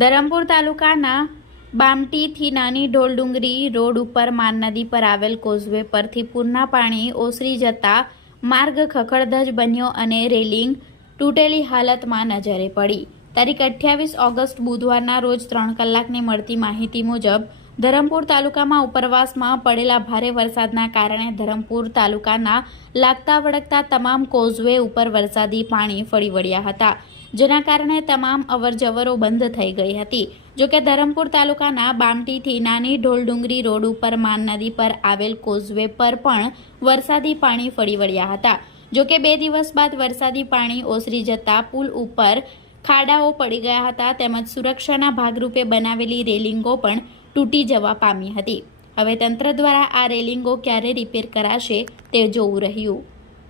ધરમપુર તાલુકાના બામટીથી નાની ઢોલડુંગરી રોડ ઉપર માન નદી પર આવેલ કોઝવે પરથી પૂરના પાણી ઓસરી જતા માર્ગ ખખડધજ બન્યો અને રેલિંગ તૂટેલી હાલતમાં નજરે પડી. તારીખ અઠ્યાવીસ ઓગસ્ટ બુધવારના રોજ ત્રણ કલાકની મળતી માહિતી મુજબ ધરમપુર તાલુકામાં ઉપરવાસમાં પડેલા ભારે વરસાદના કારણે ધરમપુર તાલુકાના લાગતા વળગતા તમામ કોઝવે ઉપર વરસાદી પાણી ફળી વળ્યા હતા, જેના કારણે તમામ અવરજવરો બંધ થઈ ગઈ હતી. જોકે ધરમપુર તાલુકાના બામટીથી નાની ઢોલડુંગરી રોડ ઉપર માન નદી પર આવેલ કોઝવે પર પણ વરસાદી પાણી ફળી વળ્યા હતા. જોકે બે દિવસ બાદ વરસાદી પાણી ઓસરી જતા પુલ ઉપર ખાડાઓ પડી ગયા હતા તેમજ સુરક્ષાના ભાગરૂપે બનાવેલી રેલિંગો પણ તૂટી જવા પામી હતી. હવે તંત્ર દ્વારા આ રેલિંગો ક્યારે રિપેર કરાશે તે જોવું રહ્યું.